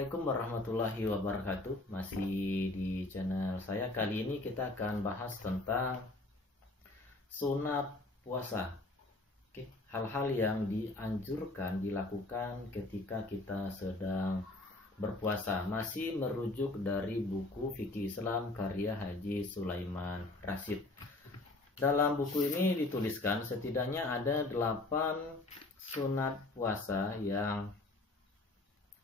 Assalamualaikum warahmatullahi wabarakatuh. Masih di channel saya. Kali ini kita akan bahas tentang sunat puasa. Oke, hal-hal yang dianjurkan dilakukan ketika kita sedang berpuasa. Masih merujuk dari buku Fikih Islam karya Haji Sulaiman Rasyid. Dalam buku ini dituliskan setidaknya ada 8 sunat puasa yang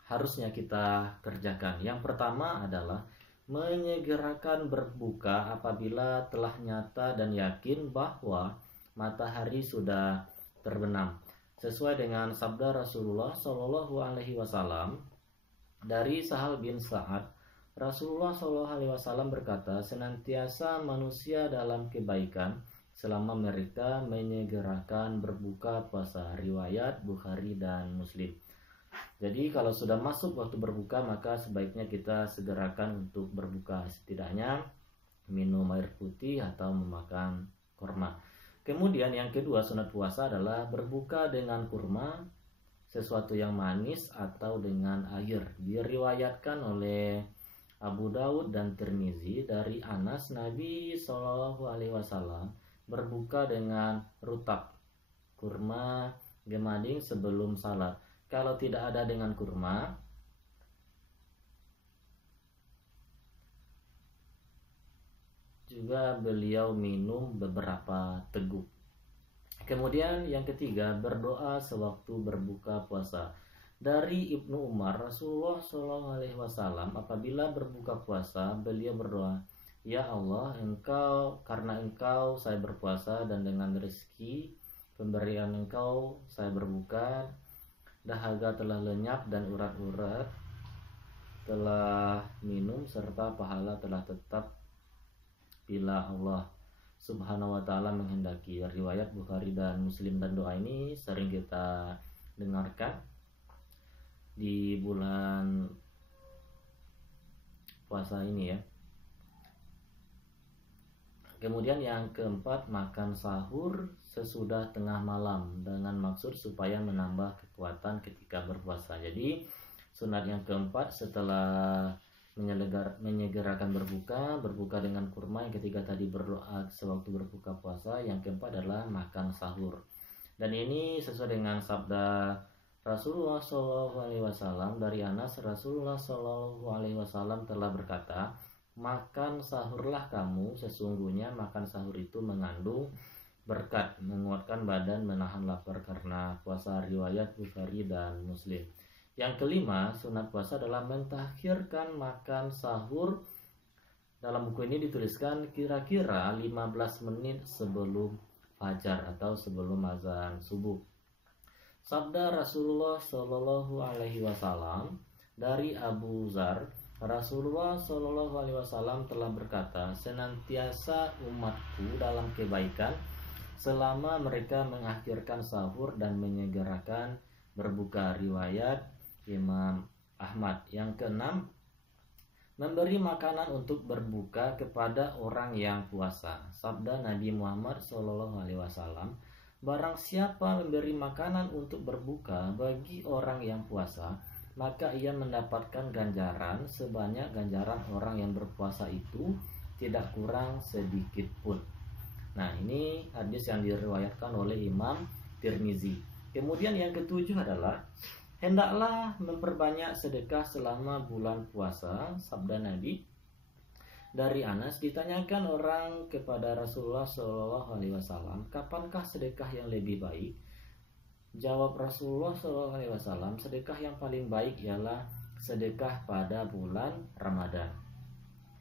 harusnya kita kerjakan. Yang pertama adalah menyegerakan berbuka apabila telah nyata dan yakin bahwa matahari sudah terbenam, sesuai dengan sabda Rasulullah Shallallahu Alaihi Wasallam. Dari Sahal bin Sa'ad, Rasulullah Shallallahu Alaihi Wasallam berkata, senantiasa manusia dalam kebaikan selama mereka menyegerakan berbuka puasa. Riwayat Bukhari dan Muslim. Jadi kalau sudah masuk waktu berbuka, maka sebaiknya kita segerakan untuk berbuka, setidaknya minum air putih atau memakan kurma. Kemudian yang kedua sunat puasa adalah berbuka dengan kurma, sesuatu yang manis atau dengan air. Diriwayatkan oleh Abu Daud dan Tirmizi dari Anas, Nabi Shallallahu Alaihi Wasallam berbuka dengan rutab, kurma, gemading sebelum salat. Kalau tidak ada dengan kurma, juga beliau minum beberapa teguk. Kemudian yang ketiga, berdoa sewaktu berbuka puasa. Dari Ibnu Umar, Rasulullah SAW apabila berbuka puasa, beliau berdoa, ya Allah, karena engkau saya berpuasa, dan dengan rezeki pemberian engkau saya berbuka, dahaga telah lenyap dan urat-urat telah minum, serta pahala telah tetap bila Allah Subhanahu wa ta'ala menghendaki. Riwayat Bukhari dan Muslim. Dan doa ini sering kita dengarkan di bulan puasa ini ya. Kemudian yang keempat, makan sahur sesudah tengah malam dengan maksud supaya menambah kekuatan ketika berpuasa. Jadi sunat yang keempat setelah menyegerakan berbuka dengan kurma. Yang ketiga tadi berdoa sewaktu berbuka puasa. Yang keempat adalah makan sahur. Dan ini sesuai dengan sabda Rasulullah SAW dari Anas. Rasulullah SAW telah berkata, makan sahurlah kamu, sesungguhnya makan sahur itu mengandung berkat, menguatkan badan, menahan lapar karena puasa. Riwayat Bukhari dan Muslim. Yang kelima, sunat puasa adalah mentakhirkan makan sahur. Dalam buku ini dituliskan kira-kira 15 menit sebelum fajar atau sebelum azan subuh. Sabda Rasulullah Shallallahu Alaihi Wasallam dari Abu Dzar, Rasulullah Shallallahu Alaihi Wasallam telah berkata, senantiasa umatku dalam kebaikan selama mereka mengakhirkan sahur dan menyegerakan berbuka. Riwayat Imam Ahmad. Yang keenam, memberi makanan untuk berbuka kepada orang yang puasa. Sabda Nabi Muhammad SAW, barang siapa memberi makanan untuk berbuka bagi orang yang puasa, maka ia mendapatkan ganjaran sebanyak ganjaran orang yang berpuasa itu, tidak kurang sedikit pun. Nah, ini hadis yang diriwayatkan oleh Imam Tirmizi. Kemudian yang ketujuh adalah hendaklah memperbanyak sedekah selama bulan puasa. Sabda Nabi dari Anas, ditanyakan orang kepada Rasulullah SAW, kapankah sedekah yang lebih baik? Jawab Rasulullah SAW, sedekah yang paling baik ialah sedekah pada bulan Ramadan.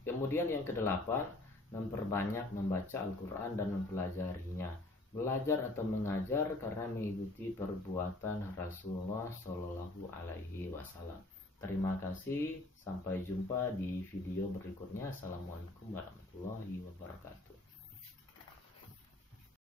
Kemudian yang kedelapan, memperbanyak membaca Al-Quran dan mempelajarinya. Belajar atau mengajar karena mengikuti perbuatan Rasulullah Shallallahu Alaihi Wasallam. Terima kasih, sampai jumpa di video berikutnya. Assalamualaikum warahmatullahi wabarakatuh.